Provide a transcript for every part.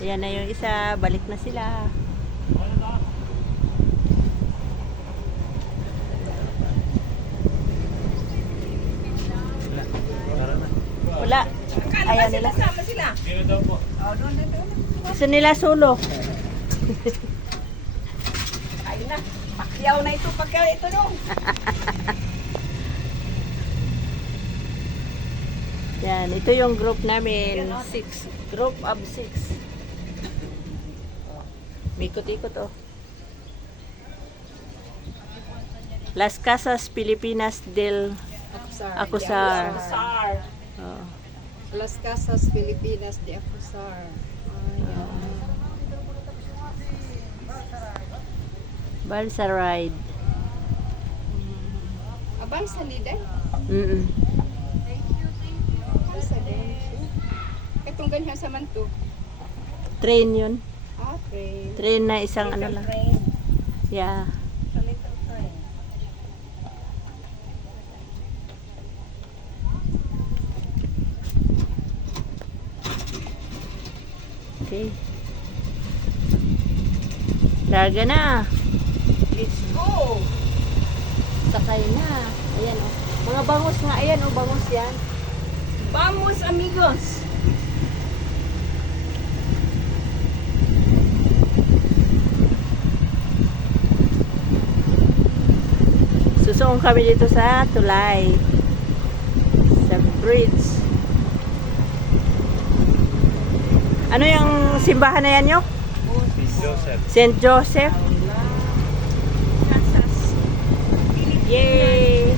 Ayan na yung isa. Balik na sila. Wala. Ayaw nila. Dino daw po. Gusto nila solo. Ayun na. Pakyaw na ito. Pakyaw ito dong. Yan. Ito yung group namin. 6. Group of 6. Mikot-ikot oh. Las Casas Pilipinas del Acusar. Sar. Oh. Las Casas Pilipinas de Acusar. Balsa ride. Abay sa liday? Mm-mm. Abay sa liday. Itong ganyan sa manto. Train yun. Ah, pray. Train na isang ano lang. Yeah. Sa little train. Okay. Larga na. Let's go. Sakay na. Ayan oh. Mga bangus nga. Ayan oh, bangus yan. Vamos amigos. Susuong kami dito sa tulay. Sa bridge. Ano yung simbahan na yan, Yok? Joseph. St. Joseph. Casas. Yay!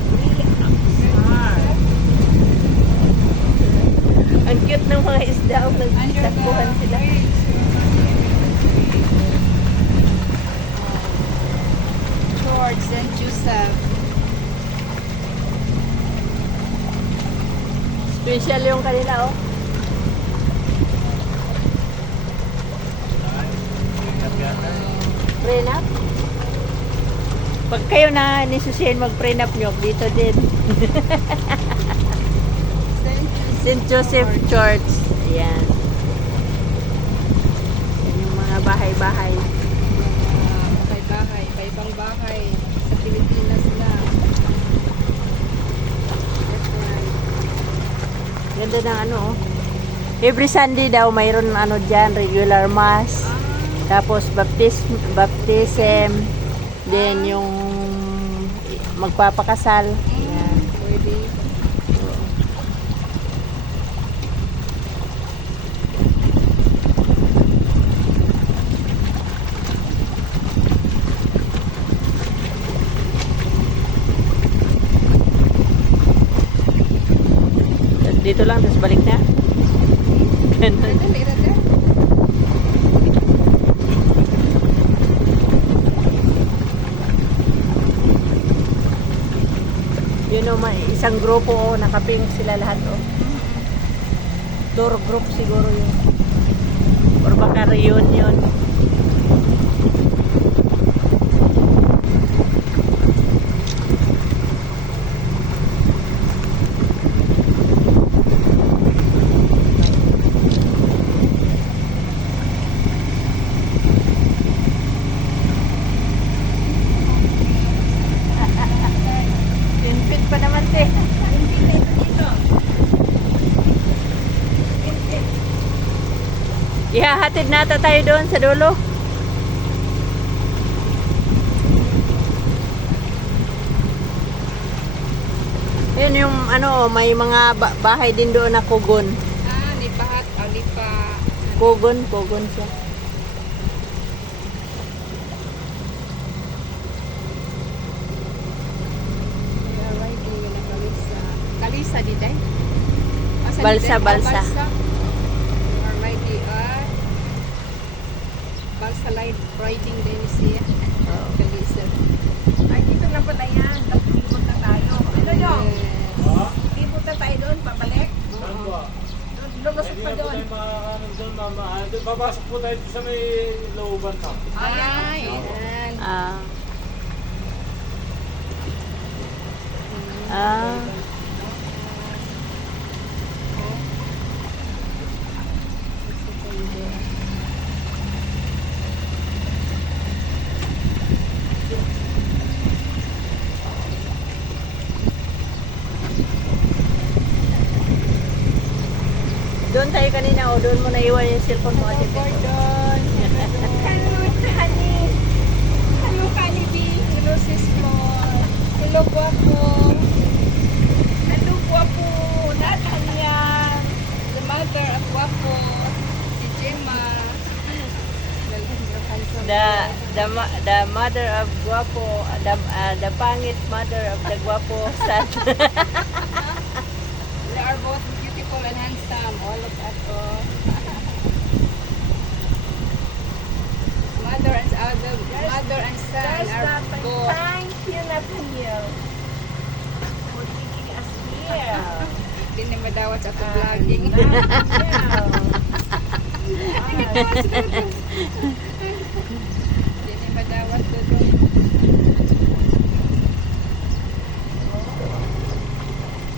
Ang cute ng mga isda. Nagtakbuhan sila. George and Joseph. Special yung kanila, oh. Prenup? Pag kayo na nisusihin mag-prenup nyo, dito din. St. Joseph Church. Ayan. Yan yung mga bahay-bahay. Bahay-bahay, iba-ibang bahay sa Pilipinas na. Ganda ng ano, oh. Every Sunday daw mayroon ano dyan, regular mass. Tapos baptism. Then yung magpapakasal. Ayan. Pwede. Dito lang, tapos balik na. Ganun. Dali, dali. Yun o, isang grupo o, nakapink sila lahat o. Tour group siguro yun. Or baka reunion. Infit pa naman te. Ihahatid nata tayo doon sa dulo. Ayun yung ano, may mga bahay din doon na kugon. Ah, lipahat, lipa. Kugon siya. Yeah, right, yung na kalisa. Kalisa di day? Balsa, balsa. Or right, balsa light riding din siya. Kalisa. Ay, dito na pala yan. Tapos ikot na tayo. Ano yung? Yes. Ikot na tayo doon, pabalik. Saan po? Lumusot Hindi pa na po doon. tayo makakaroon doon, mama. Babasok po tayo sa may looban, ma'am. Ay, yan. Ah. Ah. doon mo naiwan yung cellphone mo, Ate Beth. Gordon. Hello, honey. Hello, Calibi. Hello, sis Flor. Hello, guwapo. Hello, guwapo. Natanya. The mother of guwapo. Si Gemma. The mother of guwapo, the pangit mother of the guwapo son. They are both beautiful and handsome. All of us. Oh. Mother and son are both. Thank you, Nathaniel, for taking us here. Hindi na madawat sa akong vlogging. Hindi na madawat doon.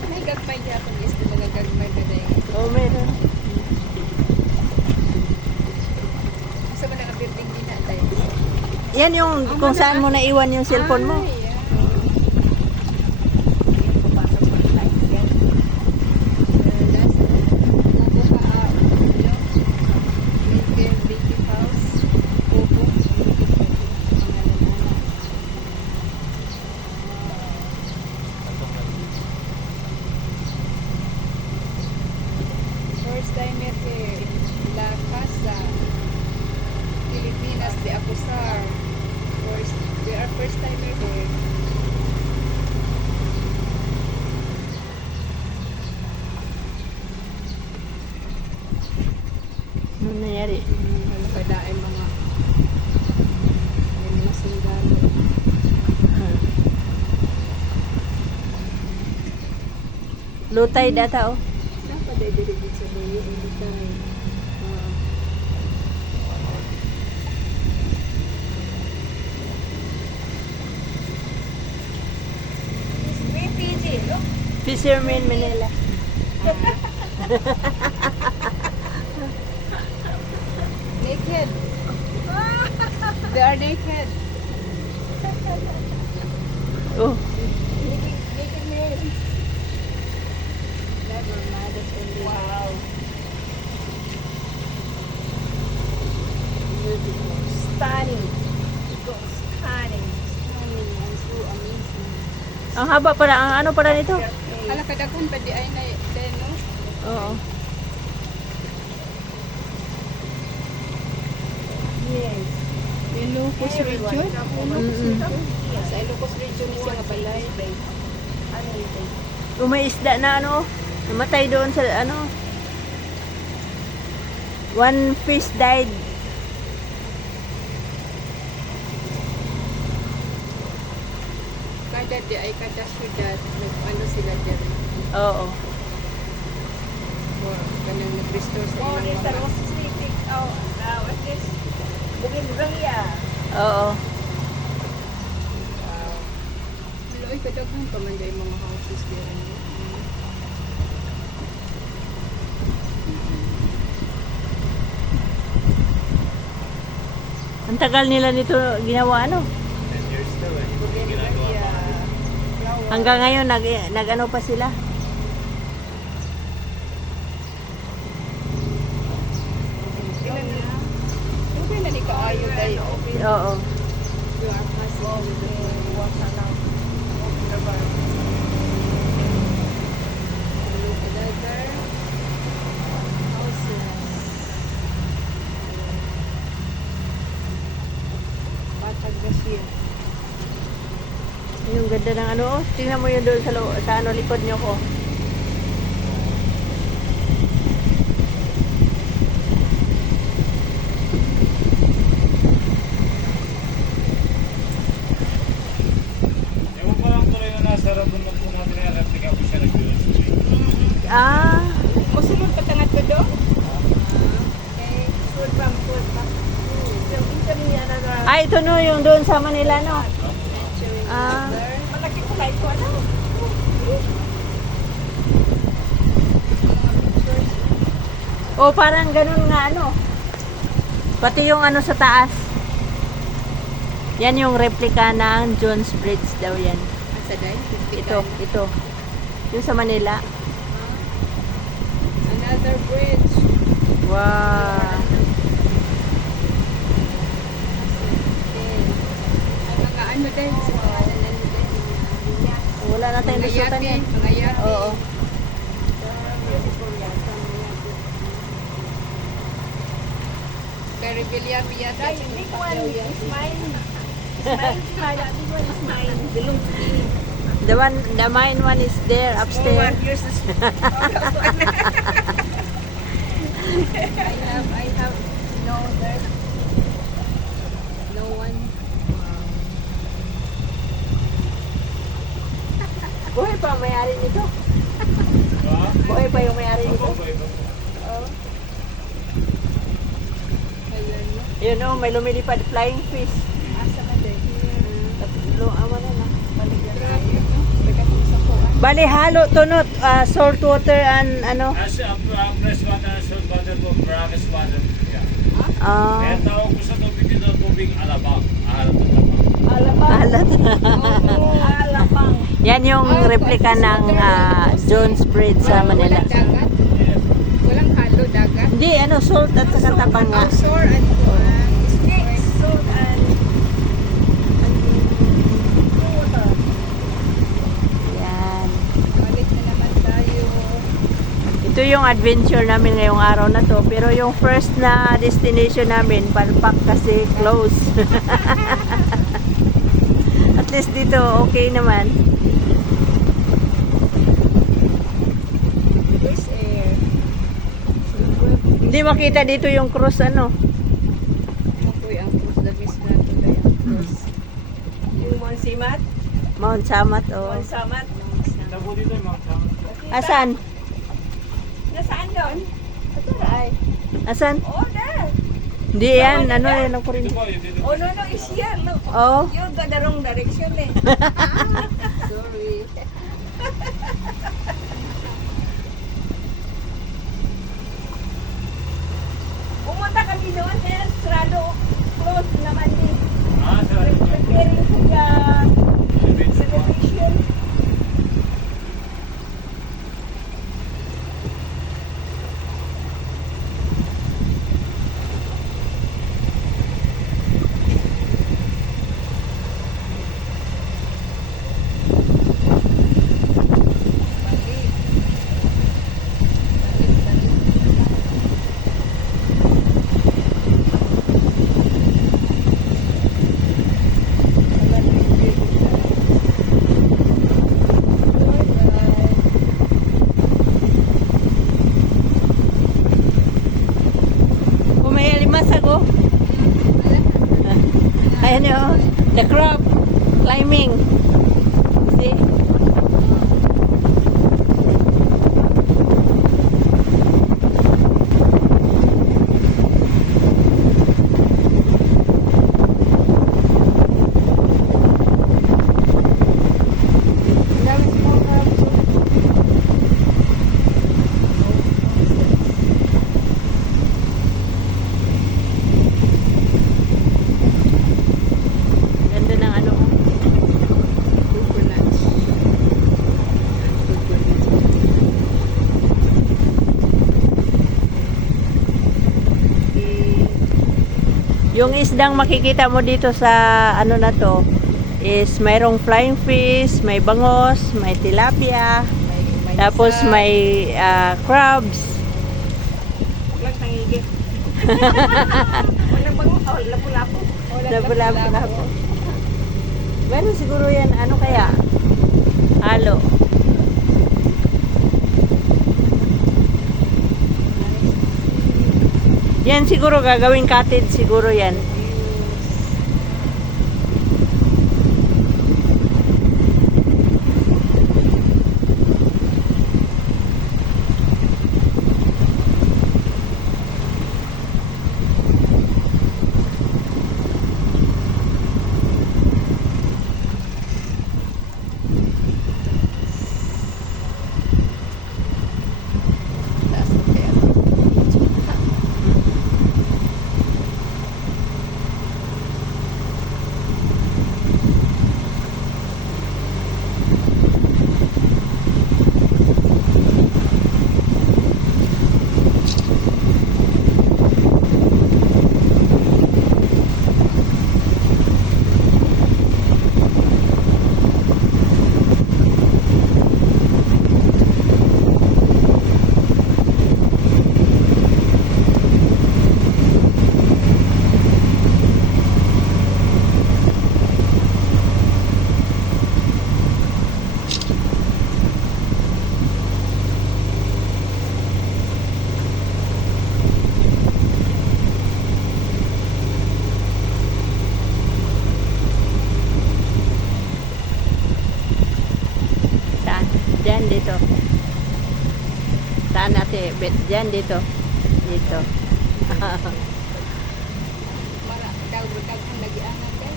May gagmay niya akong gusto mga gagmay ba na yun. Oh, meron. Sa mga naka-building din na tayo. Yan yung kung saan mo naiwan yung cellphone mo. Ay, yeah. Last, Kukuha, Lincoln Baby House. Kuko. First timer here in La Casa, Pilipinas de Acusar. We are first timer here. Ano nangyari? Padain mga may mga sundalo. Lutay data oh. Dapat ay dirigit sa bayo ang lutay. Fisherman Manila. Naked. They are naked. Oh, Naked men. Never mind. That's only. Wow. Beautiful. Stunning. Stunning. Stunning and so amazing. ang haba pala, ang ano pala nito? Ala kadaghan pa di ay na din no. Oo. Yes. Ilocos region. Sa Ilocos region siya nga balay. Ano ito? Umaisda na ano, namatay doon sa ano. One fish died. Kada di ay kada syudad ano sila dyan. Oo. Or kanang nag-restore sa Oh, ilang there's a mga. Rose City. Oh, what's this? Bougainvillea. Oo. Wala ay kadaghan pa man dahil mga houses there. Ang tagal nila nito ginawa ano. 10 years daw eh. Ginagawa pa. Hanggang ngayon nag ano pa sila. Ilan na? Okay na ni kaayo dahil Oo. you are passing with the look at other houses. Patag Bashir. Yung ganda ng ano, oh. Tingnan mo yun doon sa ano likod nyo ko. Ewan ko lang tuloy na nasa rabon na po natin yung replica ko siya nag-USB. Ah, O sunod patangat ko do? Okay. Food from food. ito no, yung doon sa Manila no. Ah, Malaki ko like ko ano. oh parang ganun nga ano. Pati yung ano sa taas. Yan yung replica ng Jones Bridge daw yan. Asa day? Ito. Yung sa Manila. Another bridge. Wow. Ay, mga ano din. Wala na tayong Mga lusutan yate. yan. Mga yate. Oo. Caribbean yate. Guys, big one is mine. Mine, Carla. Big one is mine. Belongs to me. The mine one is there Small one, upstairs. yours is I have no dirt. No one. Buhay pa ang may-ari nito. Ha? Buhay pa yung may-ari nito. Ako ba ito? Ayan na. Yun o, may lumilipad flying fish. Asa ka din? Awan na na. Baligyan na. Grabe, no? Pagkatapos sa kuwan. Bali, halo to no, salt water and ano. As fresh water, salt water po, brackish water. Yeah. Ah, Kaya tawag ko sa tubig dito, tubig alabang. Aharap ng labang. alat. Alapang. Yan yung replika ng Jones Bridge sa Manila. Walang dagat. Yes. Walang halo dagat. Hindi, ano, salt at saka tabang nga. Offshore and kuwan. Snakes, salt, and water. Yan. Balik na naman tayo. Ito yung adventure namin ngayong araw na to. Pero yung first na destination namin, palpak kasi close. At least dito, okay naman. First air. Hindi makita dito yung cruise, ano. Ako'y ang cruise the best na ito na yung cruise. Yung Monsimat. Mount Samat, oh. Monsamat. Tabo dito, mga kasama. Asan? Nasaan doon? Ito na ay. Asan? Oh, there. Hindi yan, ano yan, ang Dito kurin. po, yun dito. Oh, no, is here. Look. Oh. You got the wrong direction eh. Sorry. Pumunta kami doon eh. Sarado. Close naman din. Ah, sarap po. Preparing for the celebration. Balik. Balik. Kumaya limasag, oh. Ayan oh, the crab climbing. See? Dami small crabs, oh. Ganda ng ano, oh. Coconut. Yung isdang makikita mo dito sa ano na to is mayroong flying fish, may bangos, may tilapia, May tapos isa. may crabs. Huwag nangigi. Walang bango. Oh, lapu-lapu. Walang Lapu-lapu. lapu-lapu. Meron siguro yan, ano kaya? Halo. Yan siguro gagawing cottage siguro yan. Saan dito? Saan ate? Bet dyan dito. Dito. Mara, daw ang nagiangan din.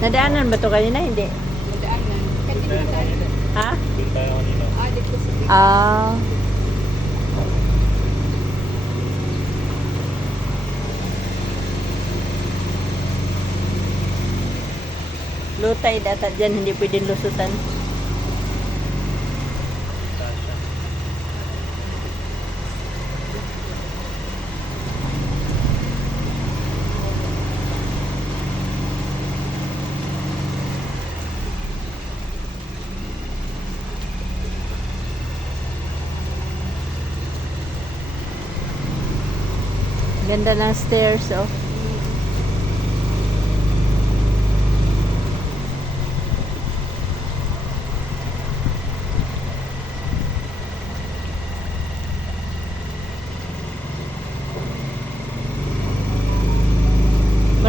Nadaanan ba to kanina? Hindi. Madaanan. Kasi madaanan. Ha? Doon tayo kanina. Dito sa big. Ah. Low tide ata dyan, hindi pwedeng lusutan. Ganda ng stairs, oh.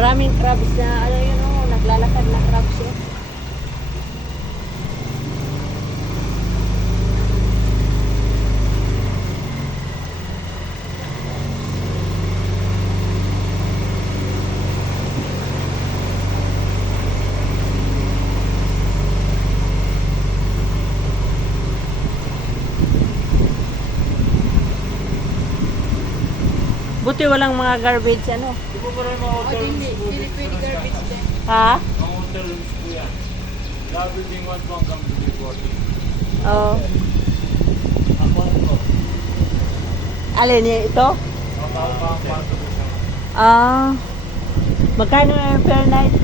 Maraming crabs na, ano yun, oh, naglalakad na crabs, oh. Buti walang mga garbage, ano. Di ba pa rin mga hotel rooms po Hindi dito pwede sa garbage Nascan? din. Ha? Mga hotel rooms po yan. Labi ding 1 po hanggang 40. Oh. Ako ano? Alin niya ito? Ang tao pa ang pato po siya. Ah. Magkano yung per night?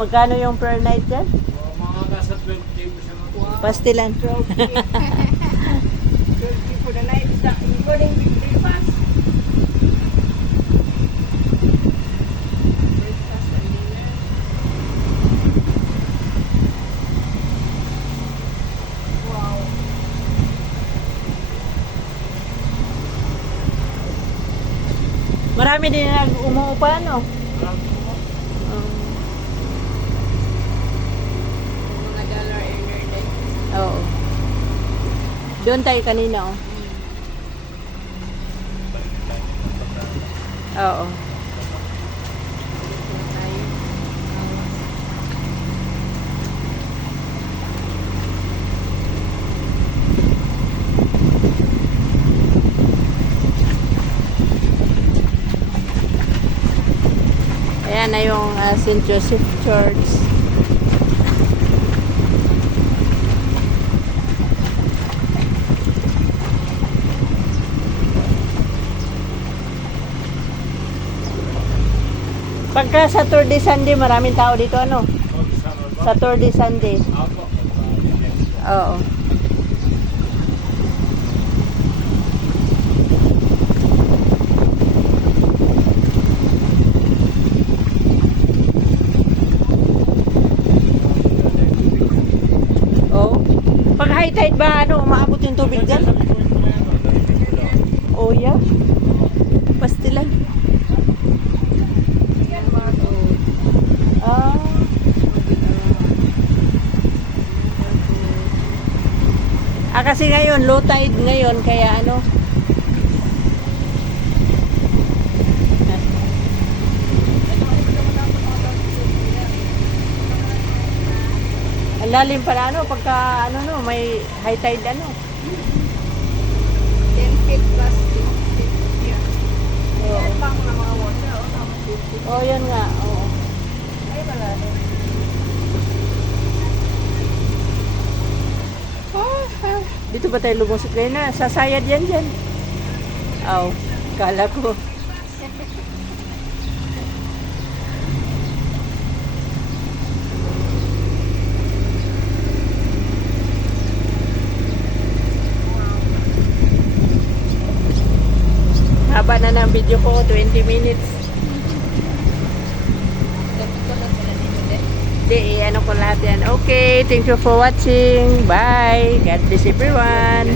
Magkano yung per night dyan? Mga nasa 20 po siya. Pastilan. 12 for the night. Is that including breakfast? Breakfast and dinner. Wow. Marami din na umuupa, no? Mga dollar earner din. Oo. Doon tayo kanina, oh. Oo. Ayan na yung St. Joseph Church. Pagka Saturday, Sunday, maraming tao dito, ano? Saturday, Sunday. Apo. Oo. Oh. Pag high tide ba, ano, umaabot yung tubig dyan? Oh, yeah. Pastilan. Ah. Kasi ngayon, low tide ngayon, kaya ano. Ang lalim pala, ano, pagka, ano, no, may high tide, ano. 10 feet plus 10 feet. Yeah. Oo. Yan bang na mga water? O, tama 50. Oh, yan nga, oo. Ay, wala rin. Dito ba tayo lumusok ngayon na? Sasayad yan dyan. Aw, kala ko. Haba na ng video ko, 20 minutes. Di, ano ko lahat yan. Okay, thank you for watching. Bye. God bless everyone.